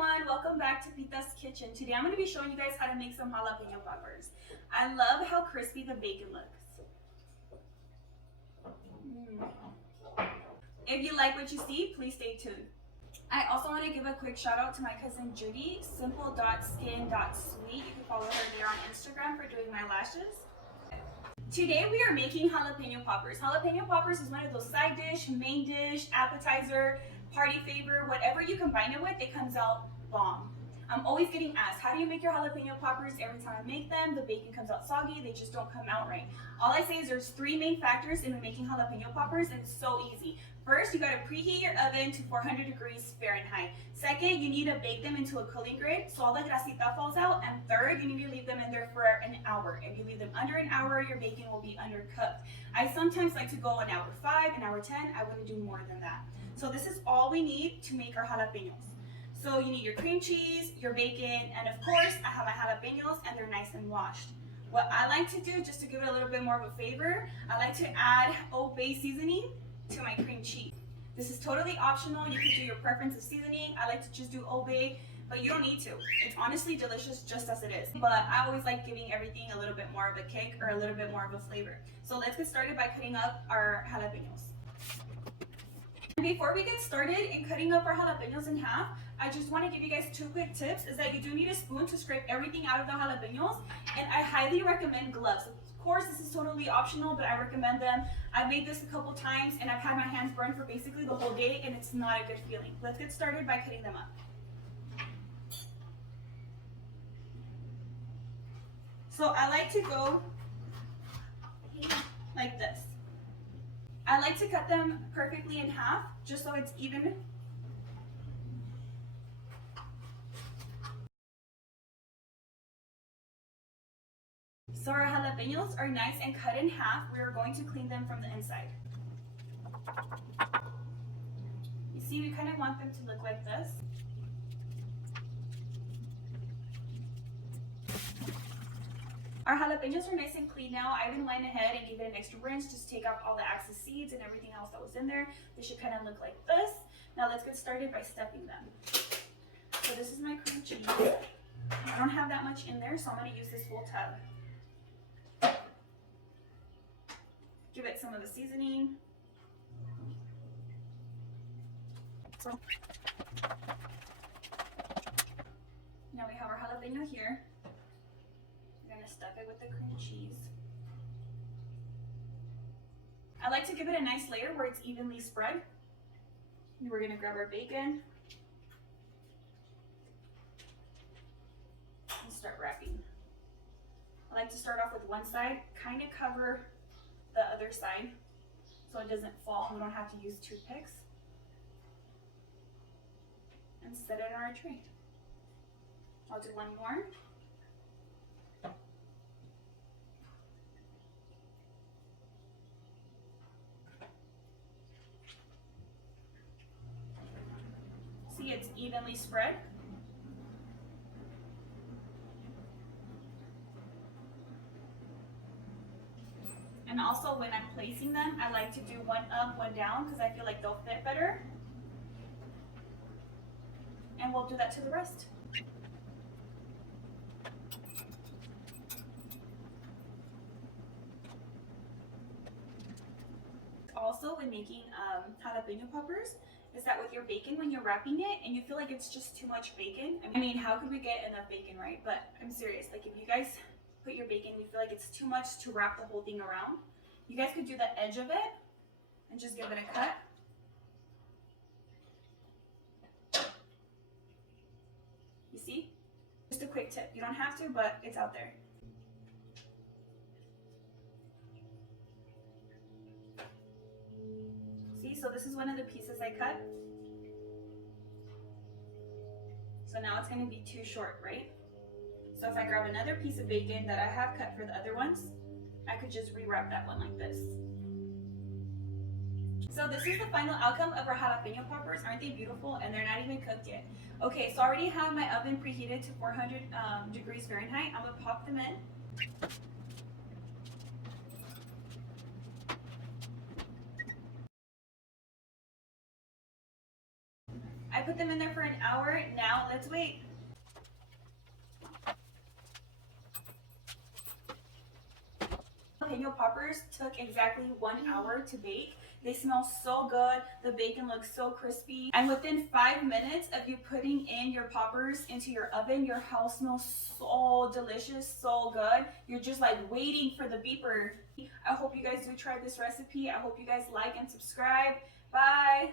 everyone, welcome back to Pitaskitchen. Today I'm going to be showing you guys how to make some jalapeno poppers. I love how crispy the bacon looks. If you like what you see, please stay tuned. I also want to give a quick shout out to my cousin Judy, simple.skin.sweet. You can follow her there on Instagram for doing my lashes. Today we are making jalapeno poppers. Jalapeno poppers is one of those side dish, main dish, appetizer, party favor, whatever you combine it with, it comes out bomb. I'm always getting asked, how do you make your jalapeno poppers? Every time I make them, the bacon comes out soggy, they just don't come out right. All I say is there's three main factors in making jalapeno poppers, and it's so easy. First, you gotta preheat your oven to 400 degrees Fahrenheit. Second, you need to bake them into a cooling grid so all the grasita falls out. And third, you need to leave them in there for an hour. If you leave them under an hour, your bacon will be undercooked. I sometimes like to go an hour 5, an hour 10. I wouldn't do more than that. So this is all we need to make our jalapenos. So you need your cream cheese, your bacon, and of course, I have my jalapenos and they're nice and washed. What I like to do, just to give it a little bit more of a flavor, I like to add Old Bay seasoning to my cream cheese. This is totally optional. You can do your preference of seasoning. I like to just do Old Bay, but you don't need to. It's honestly delicious just as it is. But I always like giving everything a little bit more of a kick or a little bit more of a flavor. So let's get started by cutting up our jalapenos. Before we get started in cutting up our jalapenos in half, I just want to give you guys 2 quick tips. Is that you do need a spoon to scrape everything out of the jalapenos, and I highly recommend gloves. Of course, this is totally optional, but I recommend them. I've made this a couple times and I've had my hands burned for basically the whole day, and it's not a good feeling. Let's get started by cutting them up. So I like to go like this. I like to cut them perfectly in half, just so it's even. So our jalapenos are nice and cut in half. We are going to clean them from the inside. You see, we kind of want them to look like this. Our jalapenos are nice and clean now. I even went ahead and gave it an extra rinse, just take out all the excess seeds and everything else that was in there. They should kind of look like this. Now let's get started by stuffing them. So this is my cream cheese. I don't have that much in there, so I'm going to use this full tub. Give it some of the seasoning. Now we have our jalapeno here. We're going to stuff it with the cream cheese. I like to give it a nice layer where it's evenly spread. And we're going to grab our bacon and start wrapping. I like to start off with one side, kind of cover the other side so it doesn't fall and we don't have to use toothpicks, and set it on our tray. I'll do one more. See, it's evenly spread. And also when I'm placing them, I like to do one up, one down, because I feel like they'll fit better. And we'll do that to the rest. Also, when making jalapeno poppers, is that with your bacon, when you're wrapping it and you feel like it's just too much bacon, I mean, how could we get enough bacon, right? But I'm serious, like if you guys put your bacon, you feel like it's too much to wrap the whole thing around, you guys could do the edge of it and just give it a cut. You see? Just a quick tip. You don't have to, but it's out there. See, so this is one of the pieces I cut. So now it's going to be too short, right? So if I grab another piece of bacon that I have cut for the other ones, I could just rewrap that one like this. So this is the final outcome of our jalapeno poppers. Aren't they beautiful? And they're not even cooked yet. Okay, so I already have my oven preheated to 400 degrees Fahrenheit. I'm going to pop them in. I put them in there for an hour. Now let's wait. Jalapeno poppers took exactly 1 hour to bake. They smell so good. The bacon looks so crispy. And within 5 minutes of you putting in your poppers into your oven, your house smells so delicious, so good. You're just like waiting for the beeper. I hope you guys do try this recipe. I hope you guys like and subscribe. Bye.